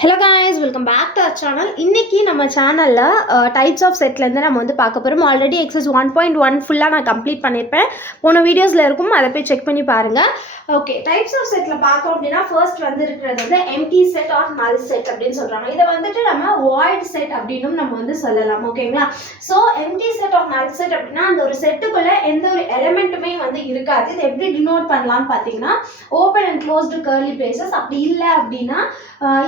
Hello guys, welcome back to our channel. இன்றைக்கி நம்ம சேனலில் டைப்ஸ் ஆஃப் செட்லேருந்து நம்ம பார்க்க போகிறோம். ஆல்ரெடி எக்ஸஸ் 1.1 ஃபுல்லாக நான் கம்ப்ளீட் பண்ணியிருப்பேன். போன வீடியோஸில் இருக்கும், அதை போய் செக் பண்ணி பாருங்கள். ஓகே, டைப்ஸ் ஆஃப் செட்டில் பார்த்தோம் அப்படின்னா ஃபர்ஸ்ட் இருக்கிறது empty set or null set அப்படின்னு சொல்கிறாங்க. இதை நம்ம வாய்ட் செட் அப்படின்னும் நம்ம சொல்லலாம். ஓகேங்களா? So empty set or null set அப்படின்னா அந்த ஒரு செட்டுக்குள்ளே எந்த ஒரு எலிமெண்ட்டுமே இருக்காது. இது எப்படி டினோட் பண்ணலாம்னு பார்த்தீங்கன்னா open and closed curly braces. அப்படி இல்லை அப்படின்னா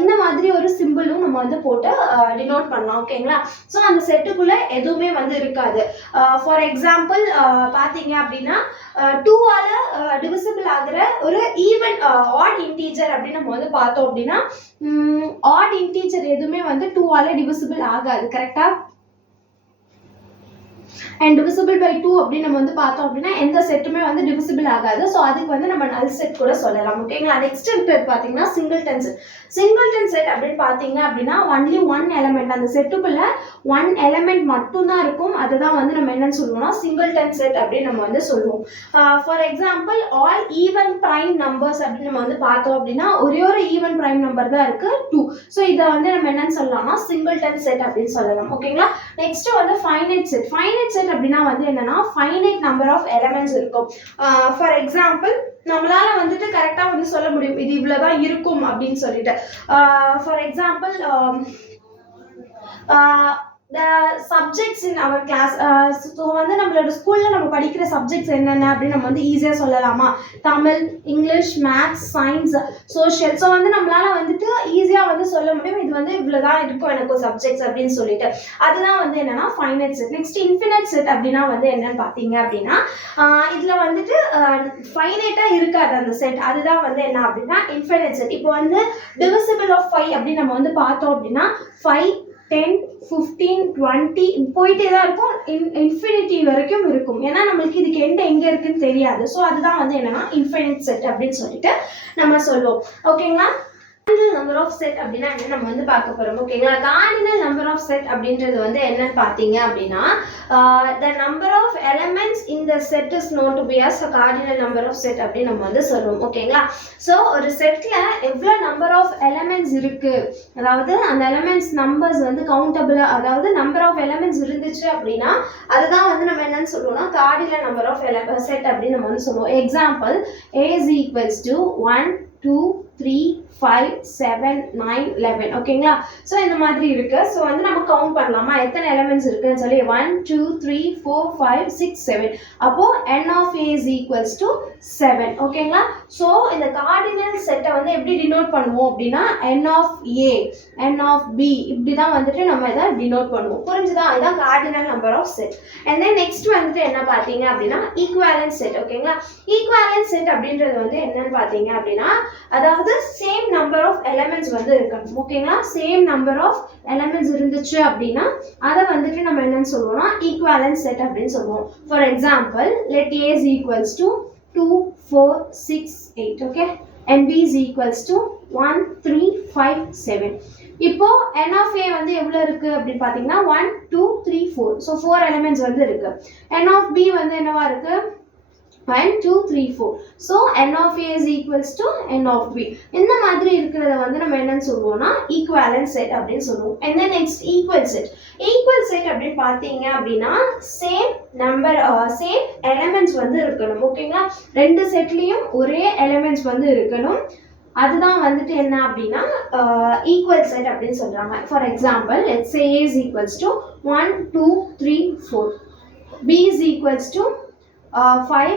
இந்த மாதிரி ஒரு சிம்பிளும் நம்ம போட்டு டினோட் பண்ணலாம். ஓகேங்களா? ஸோ அந்த செட்டுக்குள்ள எதுவுமே இருக்காது. ஃபார் எக்ஸாம்பிள் பார்த்தீங்க அப்படின்னா 2ஆல டிவிசிபிள் ஆகிற ஒரு ஈவன் ஆட் இன்டீஜர் அப்படின்னு நம்ம பார்த்தோம் அப்படின்னா ஆட் இன்டீஜர் எதுவுமே 2ஆல டிவிசிபிள் ஆகாது. கரெக்டா? அண்ட் டிவிசிபிள் பை 2 அப்படின்னு நம்ம பார்த்தோம் அப்படின்னா எந்த செட்டுமே டிவிசிபிள் ஆகாது. ஸோ அதுக்கு நம்ம நல் செட் கூட சொல்லலாம். ஓகேங்களா? நெக்ஸ்ட் பார்த்தீங்கன்னா சிங்கிள்டன் செட். சிங்கிள்டன் செட் அப்படின்னு பார்த்தீங்க அப்படின்னா ஒன்லி ஒன் எலமெண்ட், அந்த செட்டுக்குள்ள ஒன் எலமெண்ட் மட்டும்தான் இருக்கும். அதுதான் நம்ம என்னன்னு சொல்லுவோம்னா சிங்கிள்டன் செட் அப்படின்னு நம்ம சொல்லுவோம். For example all even prime numbers அப்படின்னு நம்ம பார்த்தோம் அப்படின்னா ஒரே ஒரு ஈவன் பிரைம் நம்பர் தான் இருக்கு 2. ஸோ இதை நம்ம என்னன்னு சொல்லலாம்னா சிங்கிள்டன் செட் அப்படின்னு சொல்லலாம். ஓகேங்களா? Next finite set. Finite set அப்படின்னா என்னன்னா ஃபைனைட் நம்பர் ஆஃப் எலிமெண்ட்ஸ் இருக்கும். ஃபார் எக்ஸாம்பிள் நம்மளால கரெக்டா சொல்ல முடியும் இது இவ்வளவுதான் இருக்கும் அப்படின்னு சொல்லிட்டு. For example the subjects in our class. So நம்மளோட ஸ்கூலில் நம்ம படிக்கிற சப்ஜெக்ட்ஸ் என்னென்ன அப்படின்னு நம்ம ஈஸியாக சொல்லலாமா? Tamil, English, maths, science, social. So நம்மளால ஈஸியாக சொல்ல முடியும் இது இவ்வளோதான் இருக்கும் எனக்கு சப்ஜெக்ட்ஸ் அப்படின்னு சொல்லிட்டு. அதுதான் என்னன்னா finite set. Next infinite set அப்படின்னா என்னன்னு பார்த்தீங்க அப்படின்னா இதில் ஃபைனைட்டாக இருக்காது அந்த செட். அதுதான் என்ன அப்படின்னா இன்ஃபினைட் செட். இப்போ டிவிசிபிள் ஆஃப் 5 அப்படின்னு நம்ம பார்த்தோம் அப்படின்னா 5, 10, 15, 20 போயிட்டே தான் இருக்கும். இன்ஃபினிட்டி வரைக்கும் இருக்கும். ஏன்னா நம்மளுக்கு இதுக்கு எங்கே இருக்குன்னு தெரியாது. ஸோ அதுதான் என்னன்னா இன்ஃபினிட் செட் அப்படின்னு சொல்லிட்டு நம்ம சொல்லுவோம். ஓகேங்களா? கார்டினல் நம்பர் ஆஃப் செட் அப்படின்னா என்ன நம்ம பார்க்க போறோம். ஓகேங்களா? கார்டினல் நம்பர் ஆஃப் செட் அப்படின்றது என்னன்னு பார்த்தீங்க அப்படின்னா the number of elements in the set is known to be as a cardinal number of set அப்படின்னு நம்ம சொல்லுவோம். ஓகேங்களா? ஸோ ஒரு செட்ல எவ்வளோ நம்பர் ஆஃப் எலிமெண்ட்ஸ் இருக்கு, அதாவது அந்த எலிமெண்ட்ஸ் நம்பர்ஸ் கவுண்டபிளா, அதாவது நம்பர் ஆஃப் எலிமெண்ட்ஸ் இருந்துச்சு அப்படின்னா அதுதான் நம்ம என்னன்னு சொல்லுவோம்னா கார்டினல் நம்பர் ஆஃப் செட் அப்படின்னு நம்ம சொல்லுவோம். Example A is equals to 1, 2, 3, 5, 7, 9, 11. ஓகேங்களா? ஸோ இந்த மாதிரி இருக்கு. ஸோ நம்ம கவுண்ட் பண்ணலாமா எத்தனை எலிமெண்ட்ஸ் இருக்குன்னு சொல்லி 1, 2, 3, 4, 5, 6, 7. அப்போ n of A is equals to 7. ஓகேங்களா? ஸோ இந்த கார்டினல் செட்டை எப்படி டினோட் பண்ணுவோம் அப்படின்னா n of A, n of B இப்படி தான் நம்ம இதை டினோட் பண்ணுவோம். புரிஞ்சுதா? இதுதான் cardinal number of set. And then next என்ன பார்த்தீங்க அப்படின்னா ஈக்குவேலன்ட் செட். ஓகேங்களா? ஈக்குவேலன்ட் செட் அப்படின்றது என்னன்னு பார்த்தீங்க அப்படின்னா அதாவது சேம் நம்பர் ஆஃப் எலிமெண்ட்ஸ் இருக்கணும். ஓகேங்களா? சேம் நம்பர் ஆஃப் எலிமெண்ட்ஸ் இருந்துச்சு அப்படின்னா அதை நம்ம என்னன்னு சொல்லுவோம்னா ஈக்குவேலன்ட் செட் அப்படின்னு சொல்லுவோம். For example let A is equals to 2, 4, 6, 8. okay, and B is equals to 1, 3, 5, 7. இப்போ n of A எவ்வளவு இருக்கு அப்படின்னு பார்த்தீங்கன்னா 1, 2, 3, 4. ஸோ 4 எலிமெண்ட்ஸ் இருக்கு. n of B என்னவா இருக்கு 1, 2, 3, 4. So n of A is equals to n of B. இந்த மாதிரி இருக்கிறத நம்ம என்னன்னு சொல்லுவோம்னா ஈக்குவேலன்ட் செட் அப்படின்னு சொல்லுவோம். And then next equal set. Equal set அப்படின்னு பார்த்தீங்க அப்படின்னா சேம் நம்பர் சேம் எலிமெண்ட்ஸ் இருக்கணும். ஓகேங்களா? ரெண்டு செட்லயும் ஒரே எலிமெண்ட்ஸ் இருக்கணும். அதுதான் என்ன அப்படின்னா ஈக்குவல் செட் அப்படின்னு சொல்றாங்க. For example let's say A is equals to 1, 2, 3, 4. B is equals to 5,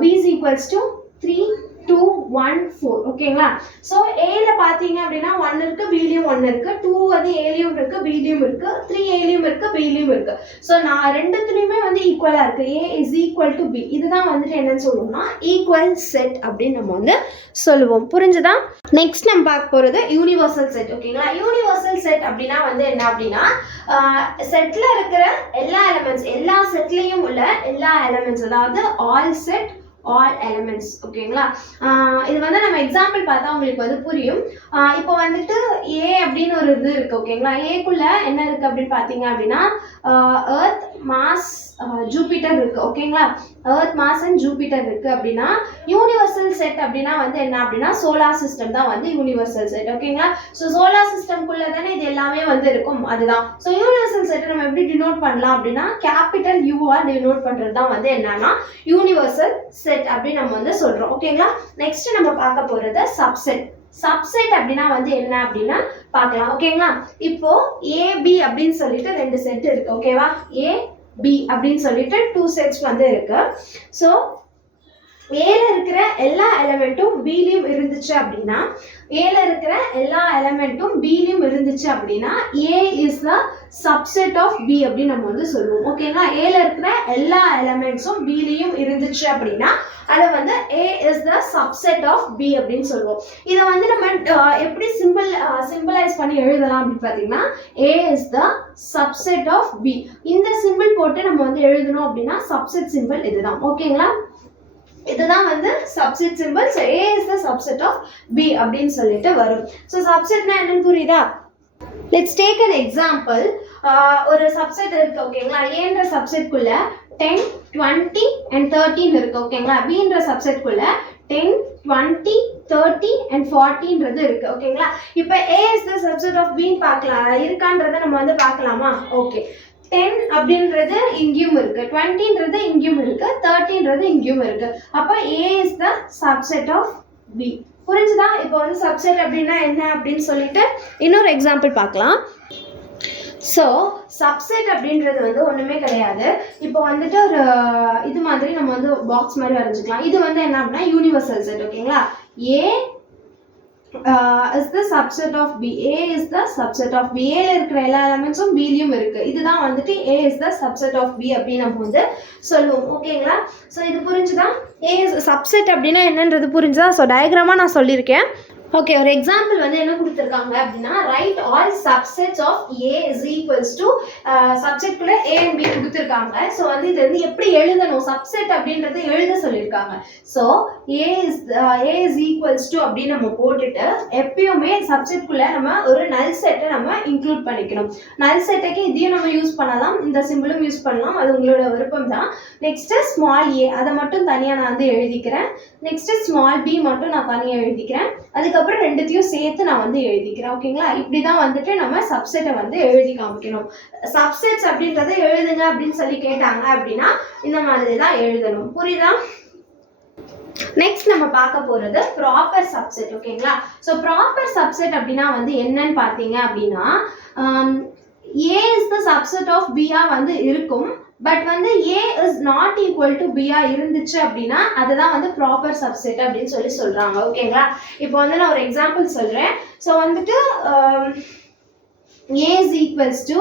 B is equals to 3, 2, 1, 4. ஓகேங்களா? ஸோ ஏல பார்த்தீங்க அப்படின்னா 1 இருக்கு, பிலையும் 1 இருக்கு, 2 ஏலையும் இருக்கு, பிலையும் இருக்கு, 3 ஏலையும் இருக்கு, பிலையும் இருக்கு. ஸோ நான் ரெண்டுத்துலையுமே ஈக்குவலா இருக்கு. A is equal to B. இதுதான் என்னன்னு சொல்லுவோம்னா ஈக்குவல் செட் அப்படின்னு நம்ம சொல்லுவோம். புரிஞ்சுதா? நெக்ஸ்ட் நம்ம பார்க்க போறது யூனிவர்சல் செட். ஓகேங்களா? யூனிவர்சல் செட் அப்படின்னா என்ன அப்படின்னா செட்ல இருக்கிற எல்லா எலிமெண்ட்ஸ், எல்லா செட்லயும் உள்ள எல்லா எலிமெண்ட்ஸ், அதாவது ஆல் செட் all elements. ஓகேங்களா? இது நம்ம எக்ஸாம்பிள் பார்த்தா உங்களுக்கு புரியும். இப்போ A அப்படின்னு ஒரு இது இருக்கு. ஓகேங்களா? ஏக்குள்ள என்ன இருக்கு அப்படின்னு பார்த்தீங்க அப்படின்னா எர்த், மாஸ், ஜூபிட்டர் இருக்கு. ஓகேங்களா, எர்த், மார்ஸ் அண்ட் ஜூபிட்டர் இருக்கு அப்படின்னா யூனிவர்சல் செட் அப்படின்னா வந்து என்ன அப்படின்னா சோலார் சிஸ்டம் தான் வந்து யூனிவர்சல் செட். ஓகேங்களா, ஸோ சோலார் சிஸ்டம்குள்ள தானே இது எல்லாமே வந்து இருக்கும், அதுதான். ஸோ யூனிவர்சல் செட்டை நம்ம எப்படி டினோட் பண்ணலாம் அப்படின்னா கேபிட்டல் யூஆர் டினோட் பண்றது தான் வந்து என்னன்னா யூனிவர்சல் செட் அப்படின்னு நம்ம வந்து சொல்றோம். ஓகேங்களா, நெக்ஸ்ட் நம்ம பார்க்க போறது சப்செட். சப்செட் அப்படின்னா வந்து என்ன அப்படின்னா பார்க்கலாம். ஓகேங்களா, இப்போ ஏபி அப்படின்னு சொல்லிட்டு 2 செட் இருக்கு. ஓகேவா, ஏபி அப்படின்னு சொல்லிட்டு 2 செட்ஸ் வந்து இருக்கு. ஸோ ஏல இருக்கிற எல்லா எலமெண்ட்டும் பிலையும் இருந்துச்சு அப்படின்னா ஏல இருக்கிற எல்லா எலமெண்ட்டும் பிலையும் இருந்துச்சு அப்படின்னா A is the subset of B அப்படின்னு நம்ம வந்து சொல்லுவோம். ஓகேங்களா, ஏல இருக்கிற எல்லா எலமெண்ட்ஸும் பிலையும் இருந்துச்சு அப்படின்னா அதை வந்து A is the subset of B அப்படின்னு சொல்லுவோம். இதை வந்து நம்ம எப்படி சிம்பிளைஸ் பண்ணி எழுதலாம் அப்படின்னு பார்த்தீங்கன்னா A is the subset of B. இந்த சிம்பிள் போட்டு நம்ம வந்து எழுதணும் அப்படின்னா சப்செட் சிம்பிள் இதுதான். ஓகேங்களா, இதுதான் வந்து subset simple. So A is the subset of B அப்படின்னு சொல்லிட்டு வரும். ஸோ சப்செட்னா என்னன்னு புரியுதா? Let's take an example. ஒரு சப்செட் இருக்கு. ஓகேங்களா, ஏன்ற சப்செட்குள்ள 10, 20 and 13 இருக்கு. ஓகேங்களா, பின்ற சப்செட்குள்ள 10, 20, 30 and 40ன்றது இருக்கு. ஓகேங்களா, இப்போ ஏ இஸ் த சப்செட் ஆஃப் பின்னு பார்க்கலாம், இருக்கான்றதை நம்ம வந்து பார்க்கலாமா? ஓகே, 10 அப்படின்றது இங்கேயும் இருக்கு, 20ன்றது இங்கேயும் இருக்கு, 30ன்றது இங்கேயும் இருக்கு. அப்போ A is the subset of B. புரிஞ்சுதா? இப்போ வந்து சப்செட் அப்படின்னா என்ன அப்படின்னு சொல்லிட்டு இன்னொரு எக்ஸாம்பிள் பார்க்கலாம். ஸோ சப்செட் அப்படின்றது வந்து ஒன்றுமே கிடையாது. இப்போ வந்துட்டு ஒரு இது மாதிரி நம்ம வந்து பாக்ஸ் மாதிரி வரைஞ்சிக்கலாம். இது வந்து என்ன அப்படின்னா யூனிவர்சல் செட். ஓகேங்களா, A is the subset of B. A is the subset of B. A ல இருக்கிற எல்லா எலிமெண்ட்ஸும் B லயும் இருக்கு. இதுதான் வந்துட்டு A is the subset of B அப்படின்னு நம்ம வந்து சொல்லுவோம். ஓகேங்களா, ஸோ இது புரிஞ்சுதா? A is subset அப்படின்னா என்னன்றது புரிஞ்சுதா? ஸோ டயக்ராமா நான் சொல்லியிருக்கேன். ஓகே, ஒரு எக்ஸாம்பிள் வந்து என்ன கொடுத்துருக்காங்க அப்படின்னா write all subsets of A is equals to சப்செட்குள்ள ஏ அண்ட் பி கொடுத்துருக்காங்க. ஸோ வந்து இது வந்து எப்படி எழுதணும் சப்செட் அப்படின்றத எழுத சொல்லியிருக்காங்க. So A is equals to அப்படின்னு நம்ம போட்டுட்டு எப்பயுமே சப்செட்குள்ள நம்ம ஒரு நல் செட்டை நம்ம இன்க்ளூட் பண்ணிக்கணும். நல் செட்டுக்கு இதையும் நம்ம யூஸ் பண்ணலாம், இந்த சிம்பிளும் யூஸ் பண்ணலாம், அது உங்களோட விருப்பம் தான். நெக்ஸ்ட் ஸ்மால் ஏ அதை மட்டும் தனியாக நான் வந்து எழுதிக்கிறேன். நெக்ஸ்ட் ஸ்மால் பி மட்டும் நான் தனியாக எழுதிக்கிறேன். அதுக்கப்புறம் ரெண்டுத்தையும் சேர்த்து நான் வந்து எழுதிக்கிறேன். ஓகேங்களா, இப்படிதான் வந்துட்டு நம்ம சப்செட்டை வந்து எழுதி காமிக்கணும். சப்செட்ஸ் அப்படின்றத எழுதுங்க அப்படின்னு சொல்லி கேட்டாங்க அப்படின்னா இந்த மாதிரி தான் எழுதணும். புரியுதா? நெக்ஸ்ட் நம்ம பார்க்க போறது ப்ராப்பர் சப்செட். ஓகேங்களா, ஸோ ப்ராப்பர் சப்செட் அப்படின்னா வந்து என்னன்னு பார்த்தீங்க அப்படின்னா A is the subset of பியா வந்து இருக்கும். பட் வந்து A is not equal to B இருந்துச்சு அப்படின்னா அதுதான் வந்து ப்ராப்பர் சப்செட் அப்படின்னு சொல்லி சொல்றாங்க. ஓகேங்களா, இப்போ வந்து நான் ஒரு எக்ஸாம்பிள் சொல்றேன். ஸோ வந்துட்டு A is equals to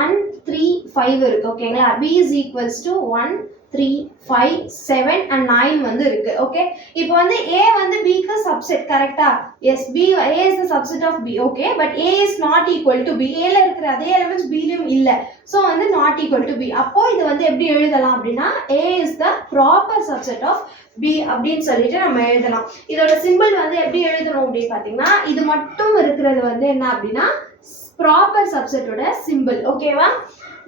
1, 3, 5 இருக்கு. ஓகேங்களா, B is equals to 1, 3, 5, 7 and 9 வந்து இருக்கு. ஓகே, இப்போ வந்து A வந்து B க்கு சப்செட் கரெக்டா? Yes, A is the subset of B. Okay, but A is not equal to B. A ல இருக்கிற அதே எலிமெண்ட்ஸ் B லயும் இல்ல. ஸோ வந்து not equal to B. அப்போ இது வந்து எப்படி எழுதலாம் அப்படின்னா A is the proper subset of B அப்படின்னு சொல்லிட்டு நம்ம எழுதலாம். இதோட சிம்பிள் வந்து எப்படி எழுதணும் அப்படின்னு பார்த்தீங்கன்னா இது மட்டும் இருக்கிறது வந்து என்ன அப்படின்னா ப்ராப்பர் சப்செட்டோட சிம்பிள். ஓகேவா,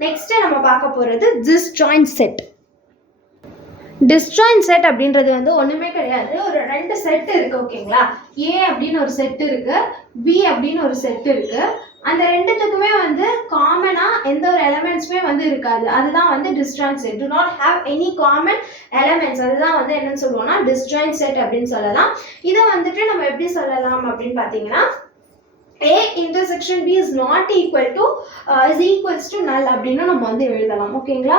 நெக்ஸ்ட் நம்ம பார்க்க போறது disjoint set. டிஸ்ஜாயின்ட் செட் அப்படின்றது வந்து ஒன்றுமே கிடையாது, ஒரு 2 செட் இருக்கு. ஓகேங்களா, ஏ அப்படின்னு ஒரு செட் இருக்கு, பி அப்படின்னு ஒரு செட் இருக்கு. அந்த ரெண்டுத்துக்குமே வந்து காமனா எந்த ஒரு எலிமெண்ட்ஸுமே வந்து இருக்காது, அதுதான் வந்து disjoint set. To not have any common elements, அதுதான் வந்து என்னன்னு சொல்லுவோம்னா டிஸ்ஜாயின்ட் செட் அப்படின்னு சொல்லலாம். இதை வந்துட்டு நம்ம எப்படி சொல்லலாம் அப்படின்னு பார்த்தீங்கன்னா A intersection B is not equal to is equals to null அப்படின்னு நம்ம வந்து எழுதலாம். ஓகேங்களா,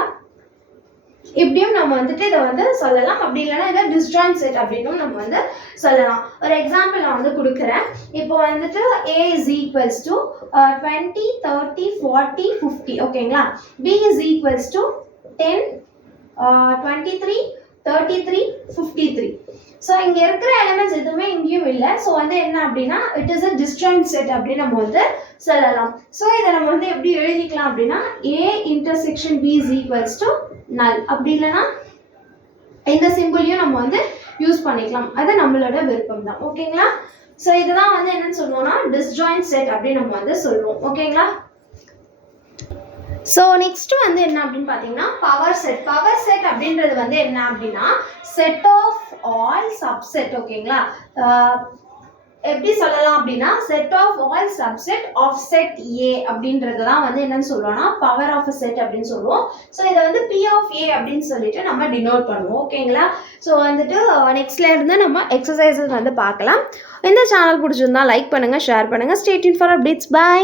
இப்படியும் நம்ம வந்துட்டு இதை வந்து சொல்லலாம். அப்படி இல்லைன்னா இதை டிஸ்ஜாயின்ட் செட் அப்படின்னும் நம்ம வந்து சொல்லலாம். ஒரு எக்ஸாம்பிள் நான் வந்து கொடுக்குறேன். இப்போ வந்துட்டு A is equals to 20, 30, 40, 50. ஓகேங்களா, B is equals to 10, 23, 33, 53. So இங்கே இருக்கிற எலிமெண்ட்ஸ் எதுவுமே இங்கேயும் இல்லை. ஸோ வந்து என்ன அப்படின்னா it is a disjoint set அப்படின்னு நம்ம வந்து சொல்லலாம். ஸோ இதை நம்ம வந்து எப்படி எழுதிக்கலாம் அப்படின்னா A intersection B is equals to null. அப்படி இல்லைன்னா இந்த சிம்பிளையும் நம்ம வந்து யூஸ் பண்ணிக்கலாம், அது நம்மளோட விருப்பம் தான். ஓகேங்களா, ஸோ இதுதான் வந்து என்னன்னு சொல்லுவோம்னா டிஸ்ஜாயின்ட் செட் அப்படின்னு நம்ம வந்து சொல்லுவோம். ஓகேங்களா, ஸோ நெக்ஸ்ட்டு வந்து என்ன அப்படின்னு பார்த்தீங்கன்னா பவர் செட் அப்படின்றது வந்து என்ன அப்படின்னா செட் ஆஃப் ஆல் சப்செட். ஓகேங்களா, எப்படி சொல்லலாம் அப்படின்னா set of all subset of set A அப்படின்றது தான் வந்து என்னன்னு சொல்லுவோம்னா பவர் ஆஃப் அ செட் அப்படின்னு சொல்லுவோம். ஸோ இதை வந்து பி ஆஃப் ஏ அப்படின்னு சொல்லிட்டு நம்ம டினோட் பண்ணுவோம். ஓகேங்களா, ஸோ வந்துட்டு நெக்ஸ்ட்ல இருந்து நம்ம எக்ஸசைசஸ் வந்து பார்க்கலாம். இந்த சேனல் பிடிச்சிருந்தா லைக் பண்ணுங்கள், ஷேர் பண்ணுங்கள். Stay tune for updates. By.